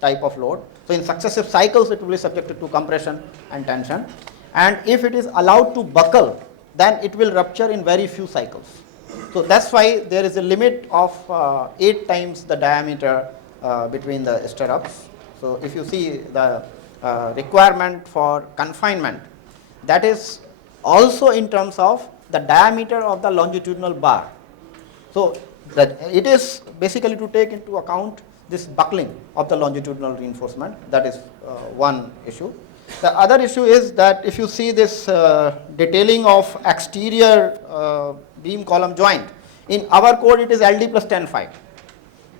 type of load. So in successive cycles it will be subjected to compression and tension, and if it is allowed to buckle, then it will rupture in very few cycles. So that's why there is a limit of 8 times the diameter between the stirrups. So if you see the requirement for confinement, that is also in terms of the diameter of the longitudinal bar. So it is basically to take into account this buckling of the longitudinal reinforcement. That is one issue. The other issue is that if you see this detailing of exterior beam column joint, in our code it is LD plus 10.5.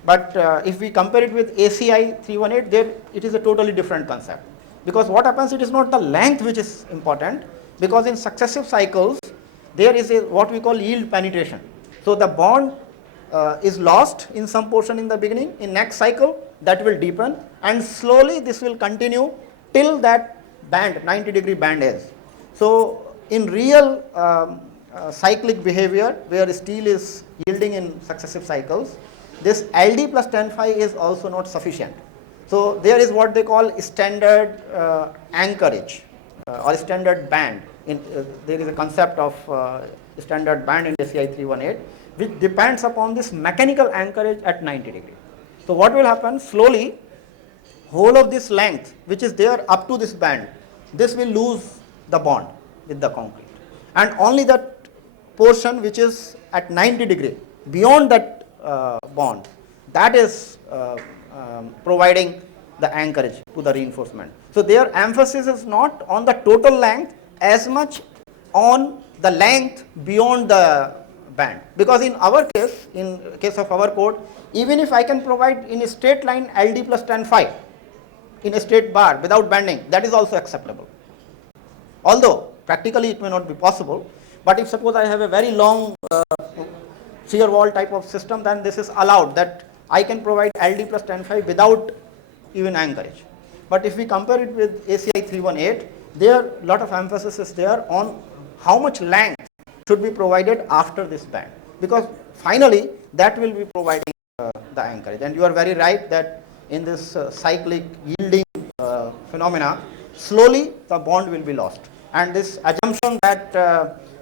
But if we compare it with ACI 318, there it is a totally different concept. Because what happens, it is not the length which is important, because in successive cycles there is a what we call yield penetration. So the bond is lost in some portion in the beginning, in next cycle that will deepen, and slowly this will continue till that band, 90-degree band is. So in real cyclic behavior where steel is yielding in successive cycles, this LD plus 10.5 is also not sufficient. So there is what they call standard anchorage or standard band. There is a concept of standard band in ACI 318, which depends upon this mechanical anchorage at 90 degree. So what will happen, slowly whole of this length which is there up to this band, this will lose the bond with the concrete, and only that portion which is at 90 degree beyond that bond, that is providing the anchorage to the reinforcement. So their emphasis is not on the total length as much on the length beyond the band, because in our case, in case of our code, even if I can provide in a straight line LD plus 10.5 in a straight bar without bending, that is also acceptable. Although practically it may not be possible, but if suppose I have a very long shear wall type of system, then this is allowed, that I can provide LD plus 10.5 without even anchorage. But if we compare it with ACI 318, there lot of emphasis is there on how much length should be provided after this band, because finally that will be providing the anchorage. And you are very right that in this cyclic yielding phenomena, slowly the bond will be lost, and this assumption that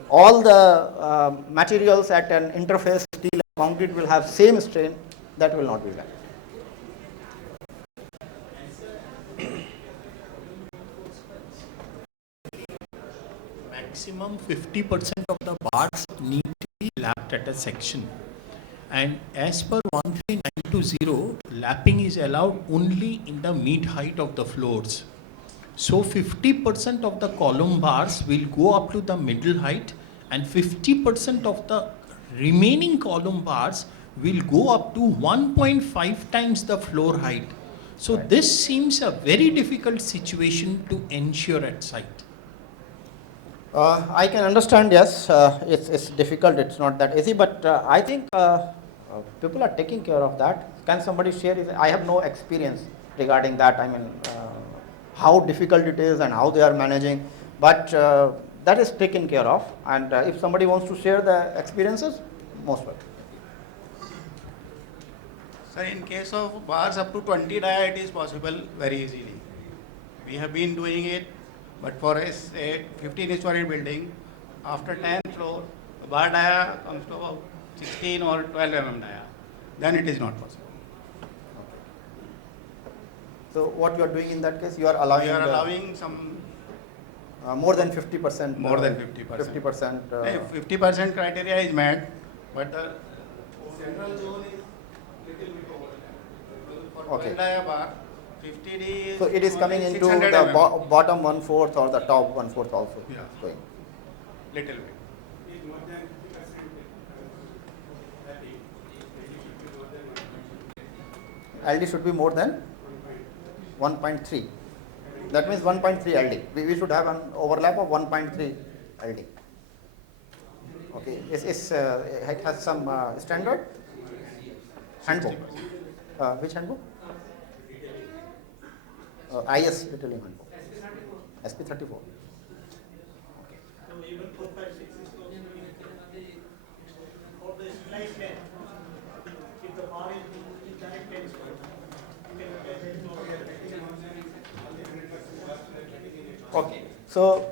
all the materials at an interface, steel and concrete, will have same strain, that will not be valid. Maximum 50% of the bars need to be lapped at a section, and as per 13920, lapping is allowed only in the mid height of the floors. So 50% of the column bars will go up to the middle height, and 50% of the remaining column bars will go up to 1.5 times the floor height. So this seems a very difficult situation to ensure at site. I can understand, yes, it's difficult, it's not that easy, but I think people are taking care of that. Can somebody share it? I have no experience regarding that, I mean, how difficult it is and how they are managing, but that is taken care of, and if somebody wants to share the experiences, most welcome. Sir, in case of bars up to 20 dia, it is possible very easily. We have been doing it, but for a 15-story building, after 10th floor, the bar dia comes to about 16 or 12 mm dia. Then it is not possible. So what you are doing in that case, you are allowing, we are allowing some more than 50%. More than 50%. 50%. 50% criteria is met, but the central zone is little bit over. For Okay. 12 dia bar, 50D is So it is coming into 600 the mm. bottom 1/4 or the top 1/4 also. Yeah. Going. Little bit. LD should be more than 1.3. That means 1.3 LD. We should have an overlap of 1.3 LD. Okay. It has some standard handbook. Which handbook? IS detailing handbook. SP34. Okay. So even 4, 5, 6 is also for the slice length. If the bar is direct length, you can Okay, so,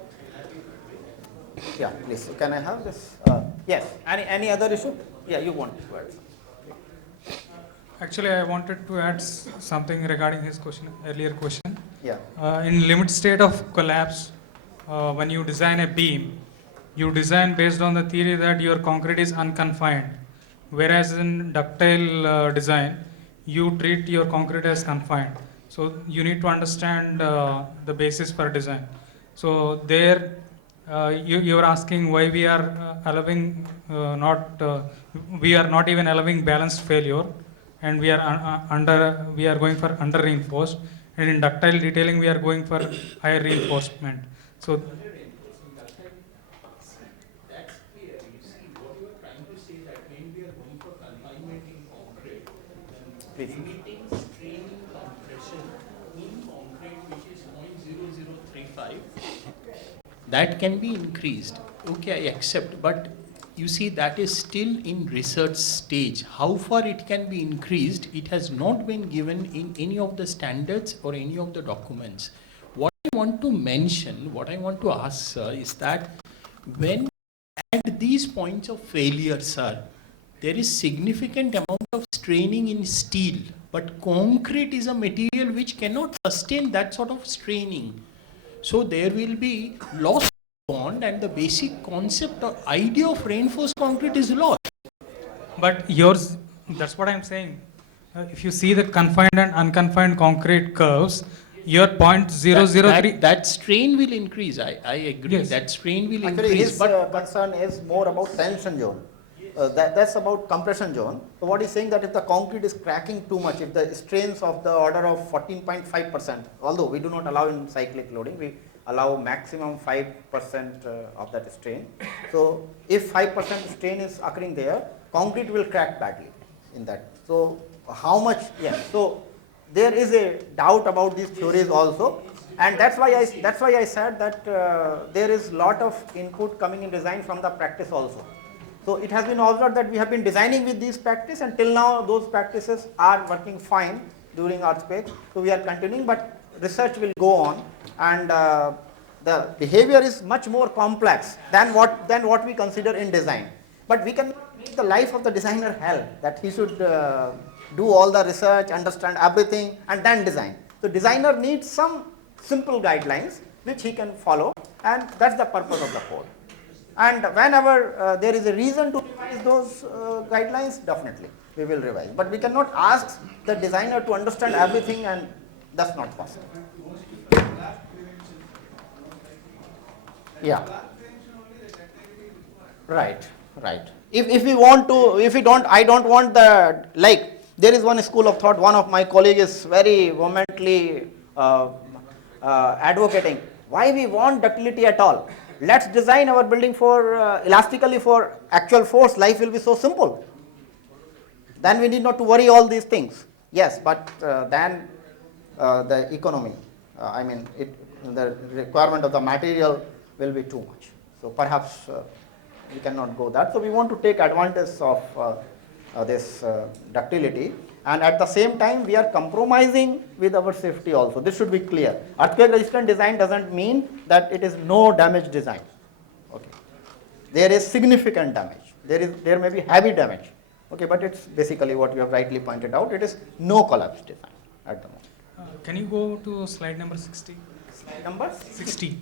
yeah, please, can I have this? Yes, any other issue? Yeah, you want to add? Actually, I wanted to add something regarding his question, earlier question. Yeah, In limit state of collapse, when you design a beam, you design based on the theory that your concrete is unconfined. Whereas in ductile design, you treat your concrete as confined. So you need to understand the basis for design. So there, you are asking why we are we are not even allowing balanced failure, and we are going for under reinforced, and in ductile detailing we are going for higher reinforcement. So That's clear. You see, what you are trying to say that when we are going for confinement in concrete, please. limiting strain in compression in concrete, which is 0.0035, that can be increased. Okay, I accept, but you see that is still in research stage. How far it can be increased, it has not been given in any of the standards or any of the documents. What I want to mention, what I want to ask, sir, is that when at these points of failure, sir, there is significant amount of straining in steel, but concrete is a material which cannot sustain that sort of straining. So there will be loss of bond, and the basic concept or idea of reinforced concrete is lost. but yours, that's what I'm saying. If you see the confined and unconfined concrete curves, your point zero zero three. That strain will increase. I agree. Yes. That strain will Actually, increase. his But concern is more about tension zone. That's about compression zone. So what he's saying that if the concrete is cracking too much, if the strains of the order of 14.5%, although we do not allow in cyclic loading, we allow maximum 5% of that strain. So if 5% strain is occurring there, concrete will crack badly in that. So how much? Yeah. So there is a doubt about these theories also, and that's why I said that there is lot of input coming in design from the practice also. So it has been observed that we have been designing with these practices, and till now those practices are working fine during earthquake. So we are continuing, but research will go on, and the behavior is much more complex than what we consider in design. But we can make the life of the designer hell, that he should do all the research, understand everything, and then design. So designer needs some simple guidelines which he can follow, and that's the purpose of the code. And whenever there is a reason to revise those guidelines, definitely we will revise. But we cannot ask the designer to understand everything, and that's not possible. Yeah. Right. If we want to, if we don't, I don't want the, like, there is one school of thought, one of my colleagues is very vehemently advocating, why we want ductility at all? Let's design our building for elastically for actual force, life will be so simple. Then we need not to worry all these things. Yes, but then the economy, the requirement of the material will be too much. So perhaps we cannot go that. So we want to take advantage of this ductility, and at the same time we are compromising with our safety also. This should be clear. Earthquake resistant design doesn't mean that it is no damage design. Okay. There is significant damage. There may be heavy damage. Okay, but it's basically what you have rightly pointed out. It is no collapse design at the moment. Can you go to slide number 60? Slide number 60.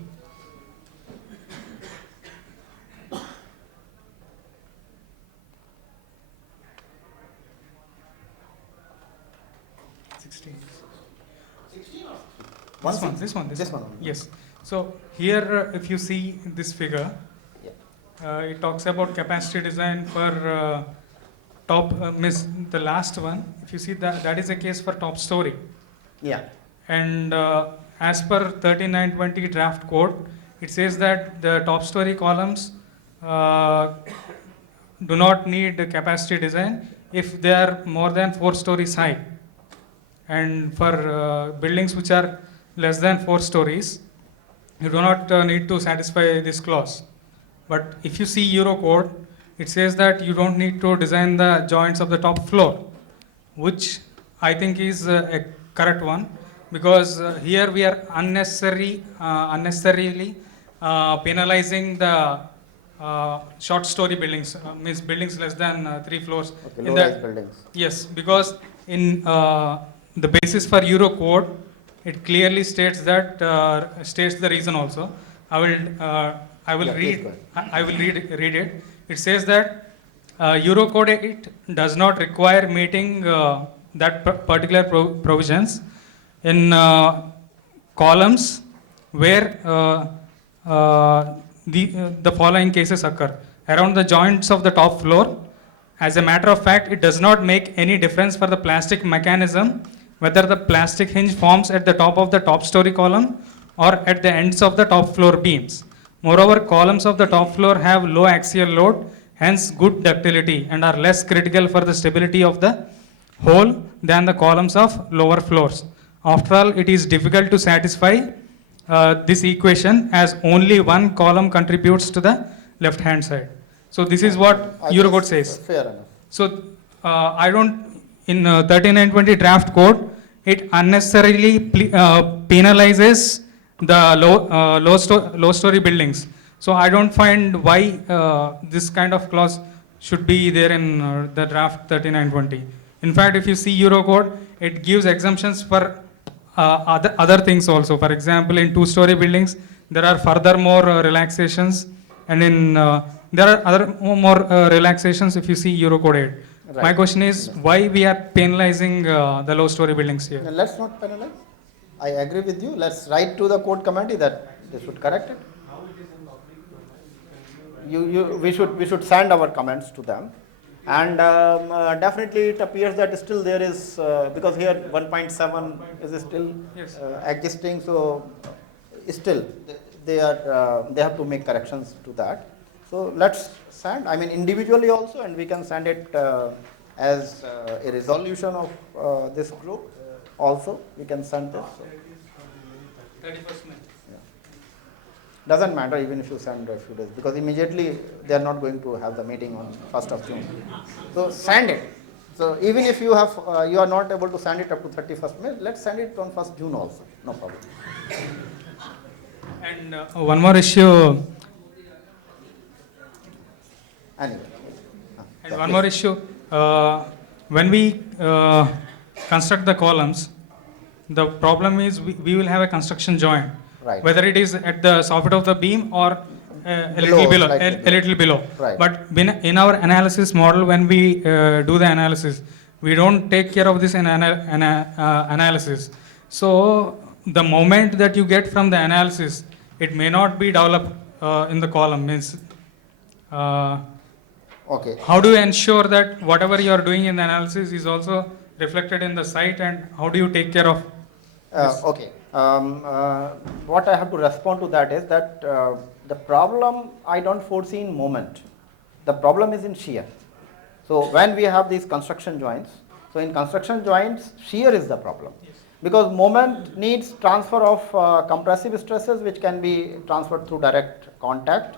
This one. Yes. So here, if you see this figure, it talks about capacity design for the last one. If you see that is a case for top story. Yeah. And as per 3920 draft code, it says that the top story columns do not need capacity design if they are more than 4 stories high. And for buildings which are less than 4 stories, you do not need to satisfy this clause. But if you see Euro code, it says that you don't need to design the joints of the top floor, which I think is a correct one, because here we are unnecessarily penalizing the short story buildings, means buildings less than 3 floors. Okay, In low-rise the- buildings. Yes, because in the basis for Euro code, it clearly states that states the reason also. I will Yeah, please read. go ahead. I will read it. It says that Euro code it does not require meeting that particular provisions in columns where the following cases occur around the joints of the top floor. As a matter of fact, it does not make any difference for the plastic mechanism whether the plastic hinge forms at the top of the top story column or at the ends of the top floor beams. Moreover, columns of the top floor have low axial load, hence good ductility, and are less critical for the stability of the whole than the columns of lower floors. After all, it is difficult to satisfy this equation as only one column contributes to the left hand side. So this is what I Eurocode guess, says. Fair enough. So I don't, in 3920 draft code, it unnecessarily penalizes the low story buildings. So I don't find why this kind of clause should be there in the draft 3920. In fact, if you see Eurocode, it gives exemptions for other things also. For example, in 2-story buildings, there are further more relaxations, and in there are other more relaxations if you see Eurocode 8. My Right. question is why we are penalizing the low story buildings here? Now, let's not penalize. I agree with you. Let's write to the code committee that they should correct it. We should send our comments to them, and definitely it appears that still there is because here 1.7 is still Yes. existing, so still they have to make corrections to that. So let's send. I mean individually also, and we can send it as a resolution of this group. Also, we can send this. So. 31st May. Doesn't matter even if you send a few days, because immediately they are not going to have the meeting on 1st of June. So send it. So even if you have you are not able to send it up to 31st May, let's send it on 1st June also. No problem. And one more issue. Anyway. And Yeah, one please. more issue. When we construct the columns, the problem is we will have a construction joint. Right. Whether it is at the soffit of the beam or a Below, little below, slightly a below. little below. Right. But in our analysis model, when we do the analysis, we don't take care of this in analysis. So the moment that you get from the analysis, it may not be developed in the column. Means, Okay. how do you ensure that whatever you are doing in the analysis is also reflected in the site, and how do you take care of? Okay. What I have to respond to that is that the problem I don't foresee in moment. The problem is in shear. So when we have these construction joints, so in construction joints, shear is the problem. Because moment needs transfer of compressive stresses which can be transferred through direct contact.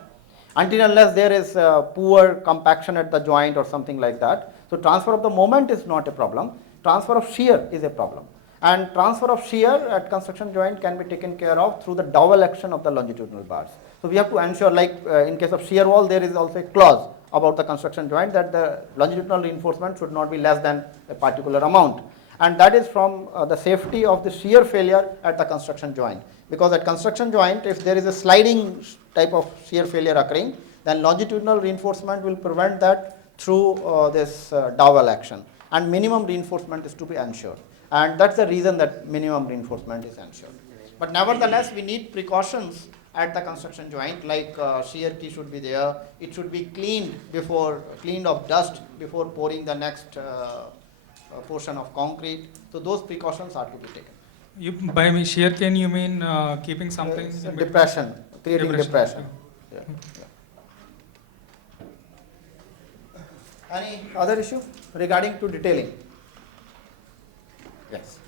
Until unless there is poor compaction at the joint or something like that. So transfer of the moment is not a problem. Transfer of shear is a problem. And transfer of shear at construction joint can be taken care of through the dowel action of the longitudinal bars. So we have to ensure, like in case of shear wall, there is also a clause about the construction joint that the longitudinal reinforcement should not be less than a particular amount. And that is from the safety of the shear failure at the construction joint. Because at construction joint, if there is a sliding type of shear failure occurring, then longitudinal reinforcement will prevent that through this dowel action. And minimum reinforcement is to be ensured. And that's the reason that minimum reinforcement is ensured. But nevertheless, we need precautions at the construction joint, like shear key should be there. It should be cleaned of dust before pouring the next portion of concrete. So those precautions are to be taken. By shear cane, you mean keeping something in between? Depression, creating depression. Yeah. Any other issue regarding to detailing? Yes.